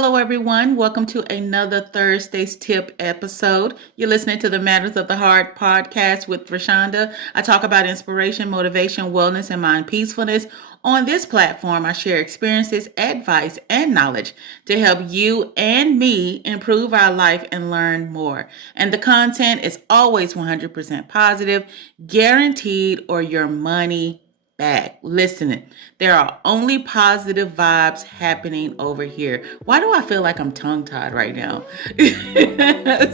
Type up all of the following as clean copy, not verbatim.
Hello, everyone. Welcome to another Thursday's Tip episode. You're listening to the Matters of the Heart podcast with Roshonda. I talk about inspiration, motivation, wellness, and mind peacefulness. On this platform, I share experiences, advice, and knowledge to help you and me improve our life and learn more. And the content is always 100% positive, guaranteed, or your money back. Listen, there are only positive vibes happening over here. Why do I feel like I'm tongue-tied right now? I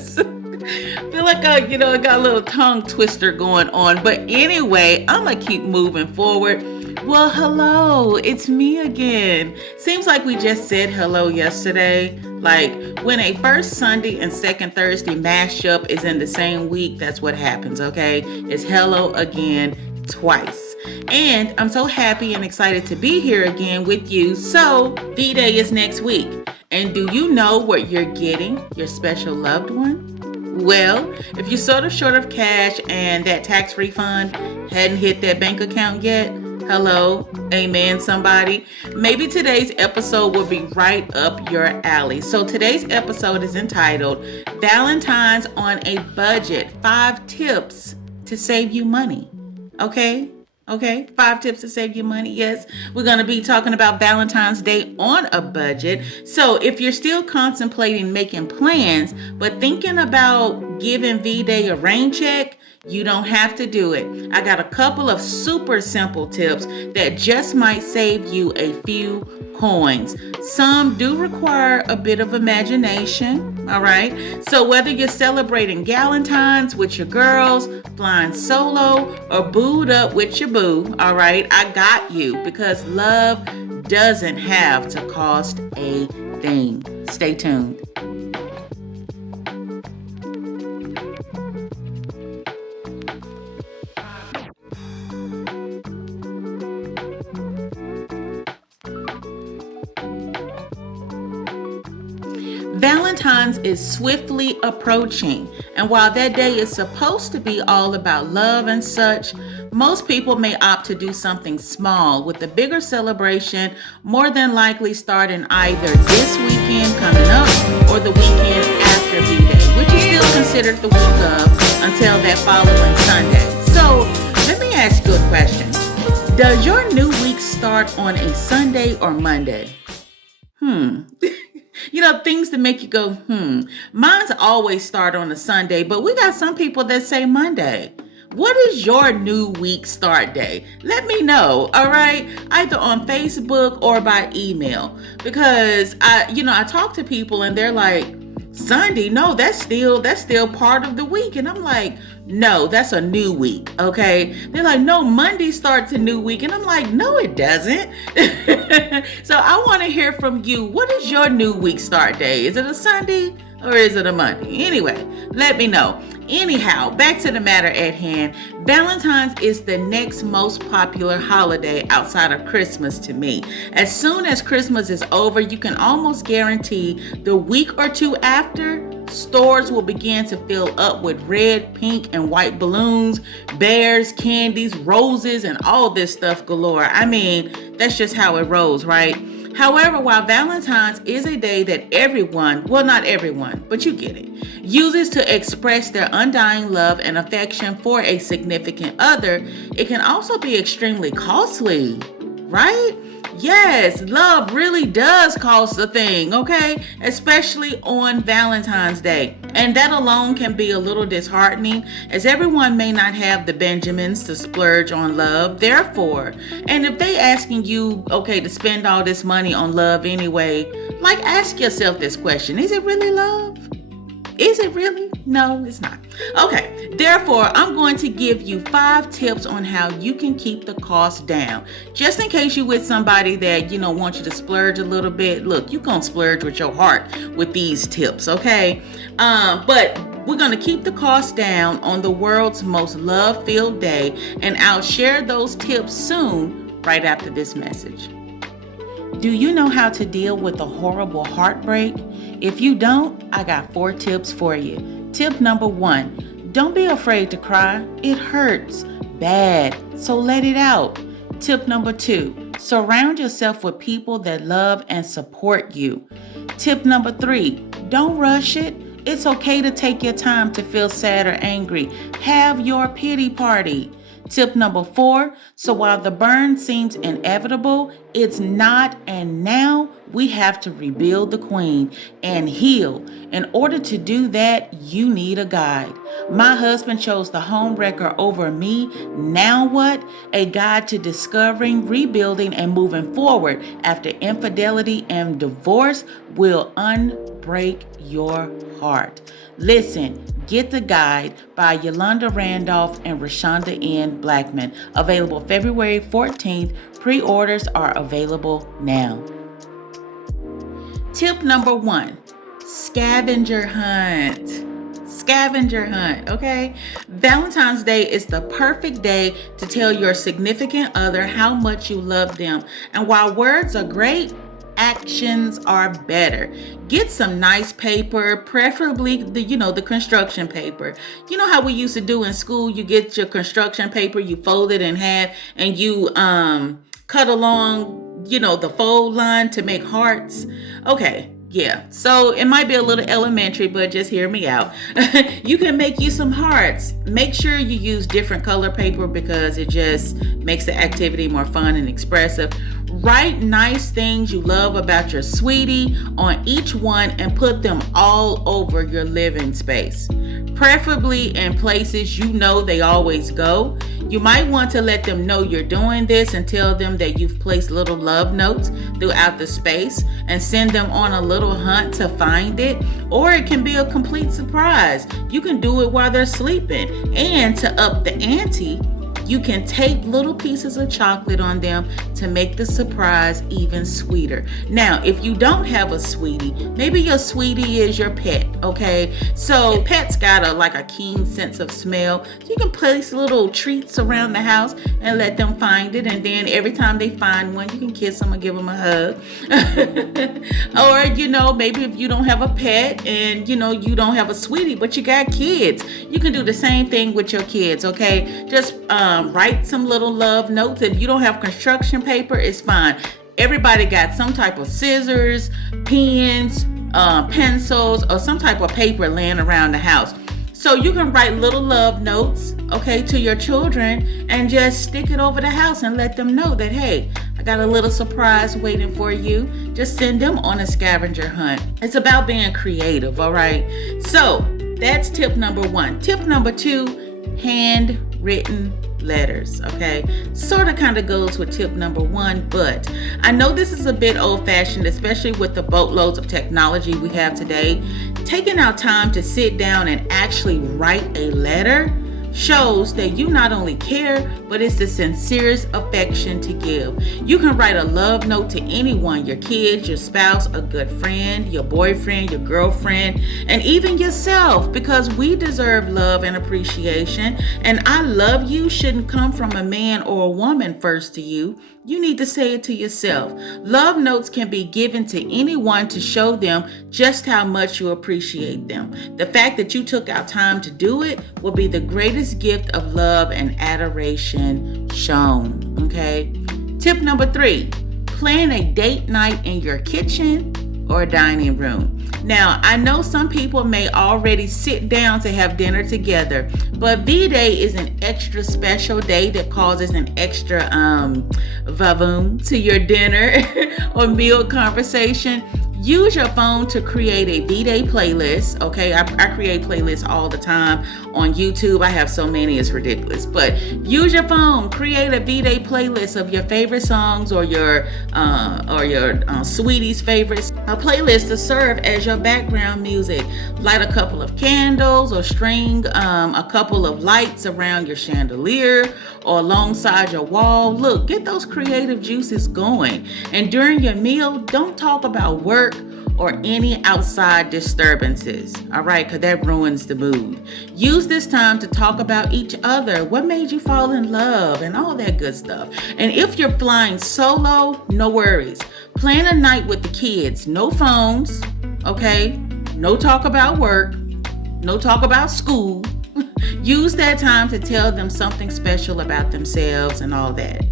feel like I got a little tongue twister going on. But anyway, I'm going to keep moving forward. Well, hello, it's me again. Seems like we just said hello yesterday. Like when a first Sunday and second Thursday mashup is in the same week, that's what happens, okay? It's hello again twice. And I'm so happy and excited to be here again with you. So V-Day is next week. And do you know what you're getting your special loved one? Well, if you're sort of short of cash and that tax refund hadn't hit that bank account yet, hello, amen, somebody. Maybe today's episode will be right up your alley. So today's episode is entitled Valentines on a Budget, 5 Tips to Save You Money. Okay, 5 tips to save you money. Yes, we're going to be talking about Valentine's Day on a budget. So if you're still contemplating making plans, but thinking about giving V-Day a rain check, you don't have to do it. I got a couple of super simple tips that just might save you a few coins. Some do require a bit of imagination, all right? So whether you're celebrating Valentines with your girls, flying solo, or booed up with your boo, all right, I got you, because love doesn't have to cost a thing. Stay tuned. Valentine's is swiftly approaching, and while that day is supposed to be all about love and such, most people may opt to do something small, with the bigger celebration more than likely starting either this weekend coming up or the weekend after V-Day, which is still considered the week of until that following Sunday. So let me ask you a question. Does your new week start on a Sunday or Monday? Things that make you go, Mine's always start on a Sunday, but we got some people that say Monday. What is your new week start day? Let me know, all right? Either on Facebook or by email. Because I talk to people and they're like, Sunday? No, that's still part of the week. And I'm like, no, that's a new week, okay? They're like, no, Monday starts a new week. And I'm like, no, it doesn't. So I want to hear from you. What is your new week start day? Is it a Sunday or is it a Monday? Anyway, let me know. Anyhow, back to the matter at hand. Valentine's is the next most popular holiday outside of Christmas to me. As soon as Christmas is over, you can almost guarantee the week or two after, stores will begin to fill up with red, pink, and white balloons, bears, candies, roses, and all this stuff galore. I mean, that's just how it rolls, right? However, while Valentine's is a day that everyone, well, not everyone, but you get it, uses to express their undying love and affection for a significant other, it can also be extremely costly, right? Yes, love really does cost a thing, okay? Especially on Valentine's Day. And that alone can be a little disheartening, as everyone may not have the Benjamins to splurge on love. Therefore, and if they asking you, okay, to spend all this money on love anyway, like ask yourself this question, is it really love? Is it really? No, it's not. Okay, therefore, I'm going to give you 5 tips on how you can keep the cost down. Just in case you're with somebody that, wants you to splurge a little bit. Look, you can splurge with your heart with these tips, okay? But we're going to keep the cost down on the world's most love-filled day, and I'll share those tips soon, right after this message. Do you know how to deal with a horrible heartbreak? If you don't, I got 4 tips for you. Tip number 1, don't be afraid to cry. It hurts bad, so let it out. Tip number 2, surround yourself with people that love and support you. Tip number 3, don't rush it. It's okay to take your time to feel sad or angry. Have your pity party. Tip number 4, so while the burn seems inevitable, it's not, and now we have to rebuild the queen and heal. In order to do that, you need a guide. My husband chose the home wrecker over me. Now what? A guide to discovering, rebuilding, and moving forward after infidelity and divorce will unbreak your heart. Listen, get the guide by Yolanda Randolph and Roshonda N. Blackman. Available February 14th. Pre-orders are available now. Tip number 1, scavenger hunt. Scavenger hunt, okay? Valentine's Day is the perfect day to tell your significant other how much you love them. And while words are great, actions are better. Get some nice paper, preferably the construction paper. You know how we used to do in school? You get your construction paper, you fold it in half, and you cut along, the fold line to make hearts. Okay. Yeah, so it might be a little elementary, but just hear me out. You can make you some hearts. Make sure you use different color paper because it just makes the activity more fun and expressive. Write nice things you love about your sweetie on each one and put them all over your living space, preferably in places you know they always go. You might want to let them know you're doing this and tell them that you've placed little love notes throughout the space and send them on a little hunt to find it. Or it can be a complete surprise. You can do it while they're sleeping. And to up the ante, you can tape little pieces of chocolate on them to make the surprise even sweeter. Now, if you don't have a sweetie, maybe your sweetie is your pet, okay? So pets got a keen sense of smell. So you can place little treats around the house and let them find it. And then every time they find one, you can kiss them and give them a hug. Or, maybe if you don't have a pet and, you don't have a sweetie, but you got kids, you can do the same thing with your kids, okay? Just write some little love notes. If you don't have construction paper, it's fine. Everybody got some type of scissors, pens, pencils, or some type of paper laying around the house. So you can write little love notes, okay, to your children and just stick it over the house and let them know that, hey, I got a little surprise waiting for you. Just send them on a scavenger hunt. It's about being creative, all right? So that's tip number 1. Tip number 2, handwritten letters, okay? Sort of kind of goes with tip number 1, but I know this is a bit old-fashioned, especially with the boatloads of technology we have today. Taking our time to sit down and actually write a letter shows that you not only care, but it's the sincerest affection to give. You can write a love note to anyone, your kids, your spouse, a good friend, your boyfriend, your girlfriend, and even yourself, because we deserve love and appreciation. And I love you shouldn't come from a man or a woman first to you. You need to say it to yourself. Love notes can be given to anyone to show them just how much you appreciate them. The fact that you took out time to do it will be the greatest gift of love and adoration shown, okay? Tip number 3, plan a date night in your kitchen or dining room. Now, I know some people may already sit down to have dinner together, but V-Day is an extra special day that causes an extra vavoom to your dinner or meal conversation. Use your phone to create a V-Day playlist, okay? I create playlists all the time on YouTube. I have so many, it's ridiculous. But use your phone, create a V-Day playlist of your favorite songs or your sweetie's favorites. A playlist to serve as your background music. Light a couple of candles or string a couple of lights around your chandelier or alongside your wall. Look, get those creative juices going. And during your meal, don't talk about work or any outside disturbances, all right? Because that ruins the mood. Use this time to talk about each other, what made you fall in love, and all that good stuff. And if you're flying solo, no worries. Plan a night with the kids. No phones, okay? No talk about work. No talk about school. Use that time to tell them something special about themselves and all that.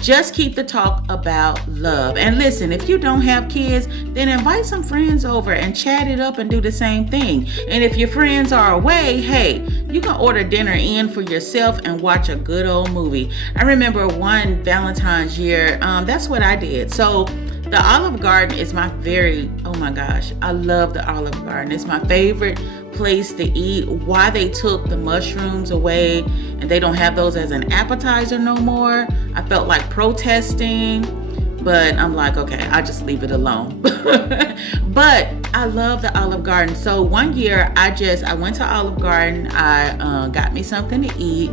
Just keep the talk about love. And listen, if you don't have kids, then invite some friends over and chat it up and do the same thing. And if your friends are away, hey, you can order dinner in for yourself and watch a good old movie. I remember one Valentine's year, that's what I did. So the Olive Garden is my oh my gosh, I love the Olive Garden. It's my favorite place to eat. Why they took the mushrooms away and they don't have those as an appetizer no more, I felt like protesting, but I'm like, okay, I'll just leave it alone. But I love the Olive Garden. So one year I went to Olive Garden. I got me something to eat.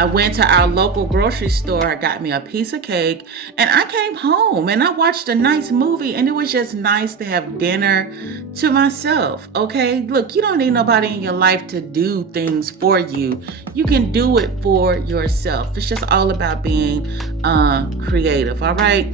I went to our local grocery store. I got me a piece of cake, and I came home and I watched a nice movie, and it was just nice to have dinner to myself. Okay, look, you don't need nobody in your life to do things for you. You can do it for yourself. It's just all about being creative. All right.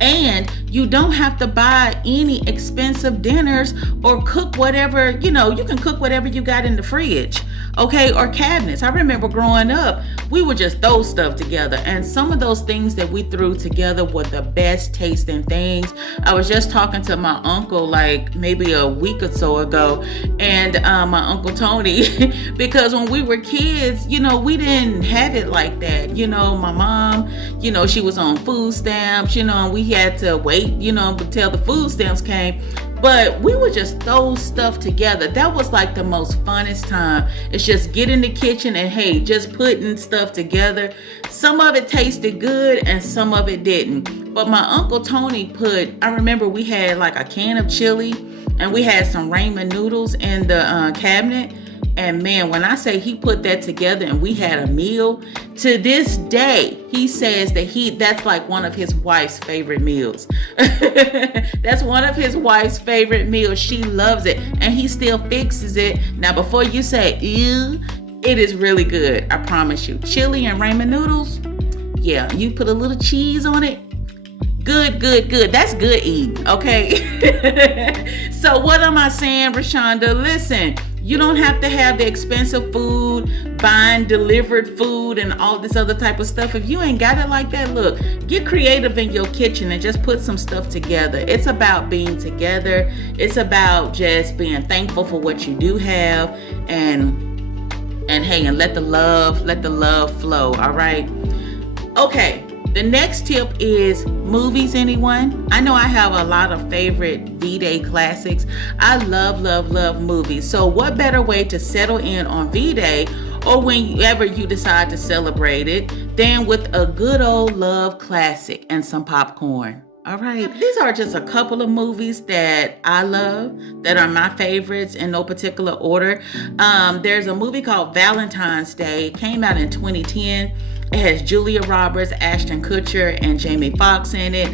And you don't have to buy any expensive dinners or cook whatever, you can cook whatever you got in the fridge, okay, or cabinets. I remember growing up, we would just throw stuff together. And some of those things that we threw together were the best tasting things. I was just talking to my uncle like maybe a week or so ago, and my Uncle Tony, because when we were kids, we didn't have it like that. My mom, she was on food stamps, and we had to wait, until the food stamps came. But we would just throw stuff together. That was like the most funnest time. It's just get in the kitchen and hey, just putting stuff together. Some of it tasted good and some of it didn't. But my Uncle Tony I remember we had like a can of chili and we had some ramen noodles in the cabinet. And man, when I say he put that together and we had a meal, to this day, he says that's like one of his wife's favorite meals. That's one of his wife's favorite meals. She loves it and he still fixes it. Now, before you say, ew, it is really good. I promise you. Chili and ramen noodles. Yeah, you put a little cheese on it. Good. That's good eating, okay? So what am I saying, Roshonda? Listen, you don't have to have the expensive food, buying delivered food and all this other type of stuff. If you ain't got it like that, look, get creative in your kitchen and just put some stuff together. It's about being together. It's about just being thankful for what you do have and hey, and let the love flow, all right? Okay. The next tip is movies, anyone? I know I have a lot of favorite V-Day classics. I love movies. So what better way to settle in on V-Day or whenever you decide to celebrate it than with a good old love classic and some popcorn? All right. These are just a couple of movies that I love, that are my favorites in no particular order. There's a movie called Valentine's Day. It came out in 2010. It has Julia Roberts, Ashton Kutcher, and Jamie Foxx in it.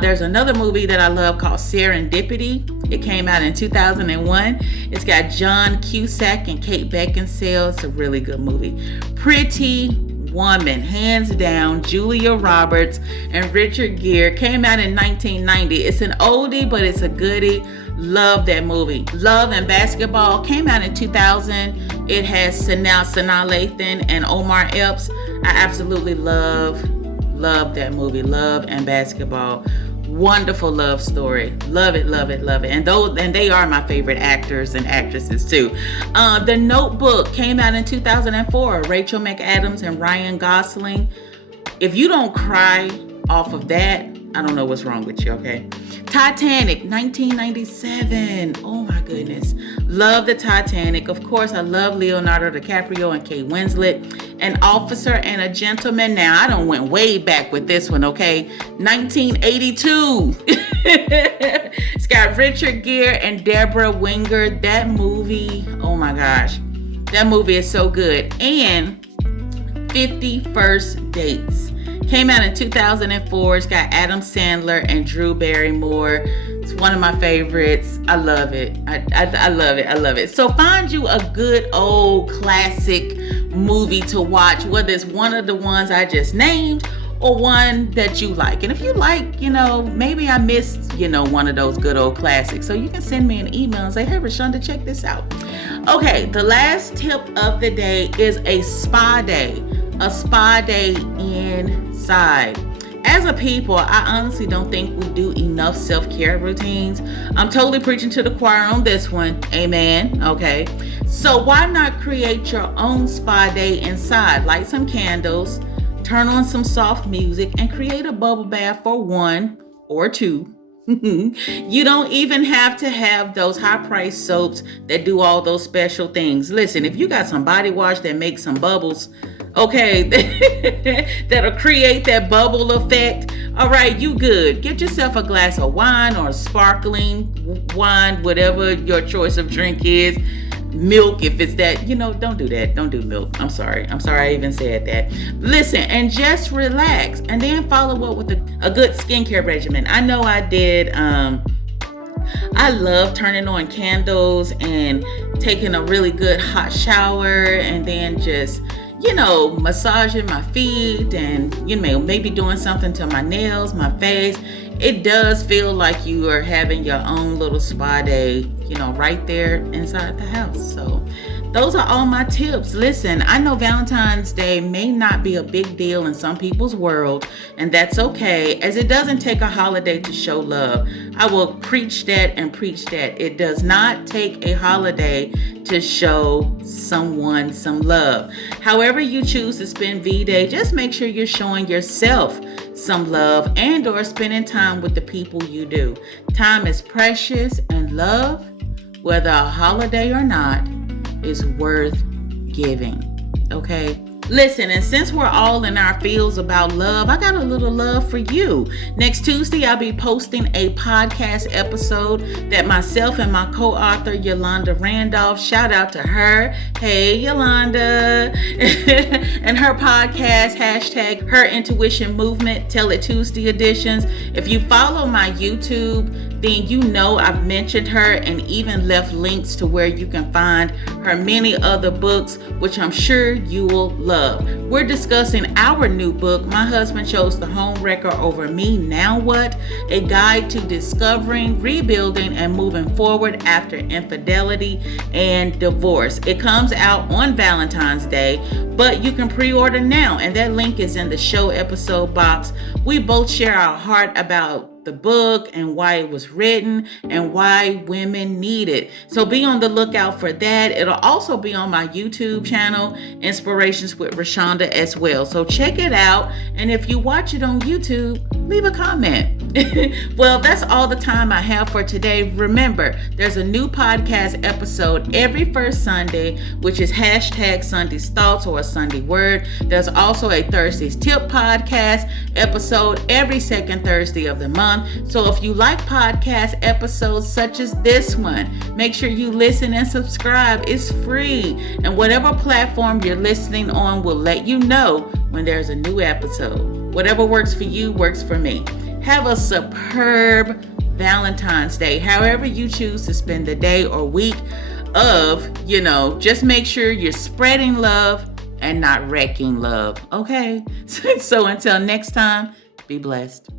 There's another movie that I love called Serendipity. It came out in 2001. It's got John Cusack and Kate Beckinsale. It's a really good movie. Pretty Woman, hands down, Julia Roberts and Richard Gere, came out in 1990. It's an oldie, but it's a goodie. Love that movie. Love and Basketball came out in 2000. It has Sanaa Lathan and Omar Epps. I absolutely love that movie. Love and Basketball. Wonderful love story. Love it. And they are my favorite actors and actresses too. The Notebook came out in 2004. Rachel McAdams and Ryan Gosling. If you don't cry off of that, I don't know what's wrong with you, okay? Titanic, 1997. Oh my goodness. Love the Titanic. Of course, I love Leonardo DiCaprio and Kate Winslet. An Officer and a Gentleman. Now, I done went way back with this one, okay? 1982. It's got Richard Gere and Deborah Winger. That movie, oh my gosh. That movie is so good. And 50 First Dates. Came out in 2004. It's got Adam Sandler and Drew Barrymore. It's one of my favorites. I love it. I love it. So find you a good old classic movie to watch, whether it's one of the ones I just named or one that you like. And if you like, maybe I missed, one of those good old classics. So you can send me an email and say, hey, Roshonda, check this out. Okay, the last tip of the day is a spa day. A spa day inside. As a people, I honestly don't think we do enough self-care routines. I'm totally preaching to the choir on this one. Amen. Okay. So why not create your own spa day inside? Light some candles, turn on some soft music, and create a bubble bath for 1 or 2. You don't even have to have those high-priced soaps that do all those special things. Listen, if you got some body wash that makes some bubbles, okay, that'll create that bubble effect, all right, you good. Get yourself a glass of wine or sparkling wine, whatever your choice of drink is. Milk, if it's that, don't do that. Don't do milk. I'm sorry I even said that. Listen, and just relax, and then follow up with a good skincare regimen. I know I did. I love turning on candles and taking a really good hot shower, and then just massaging my feet, and maybe doing something to my nails, my face. It does feel like you are having your own little spa day, right there inside the house. So those are all my tips. Listen, I know Valentine's Day may not be a big deal in some people's world, and that's okay, as it doesn't take a holiday to show love. I will preach that and preach that. It does not take a holiday to show someone some love. However you choose to spend V-Day, just make sure you're showing yourself some love and or spending time with the people you do. Time is precious, and love, whether a holiday or not, is worth giving. Okay? Listen, and since we're all in our fields about love, I got a little love for you. Next Tuesday, I'll be posting a podcast episode that myself and my co-author, Yolanda Randolph, shout out to her. Hey, Yolanda. And her podcast, hashtag Her Intuition Movement, Tell It Tuesday editions. If you follow my YouTube, then I've mentioned her and even left links to where you can find her many other books, which I'm sure you will love. We're discussing our new book, My Husband Chose the Home Wrecker Over Me, Now What? A Guide to Discovering, Rebuilding, and Moving Forward After Infidelity and Divorce. It comes out on Valentine's Day, but you can pre-order now, and that link is in the show episode box. We both share our heart about the book and why it was written and why women need it. So be on the lookout for that. It'll also be on my YouTube channel, Inspirations with Roshonda, as well. So check it out. And if you watch it on YouTube, leave a comment. Well, that's all the time I have for today. Remember, there's a new podcast episode every first Sunday, which is hashtag Sunday's Thoughts or a Sunday Word. There's also a Thursday's Tip podcast episode every second Thursday of the month. So if you like podcast episodes such as this one, make sure you listen and subscribe. It's free. And whatever platform you're listening on will let you know when there's a new episode. Whatever works for you works for me. Have a superb Valentine's Day. However you choose to spend the day or week of, just make sure you're spreading love and not wrecking love. Okay? So until next time, be blessed.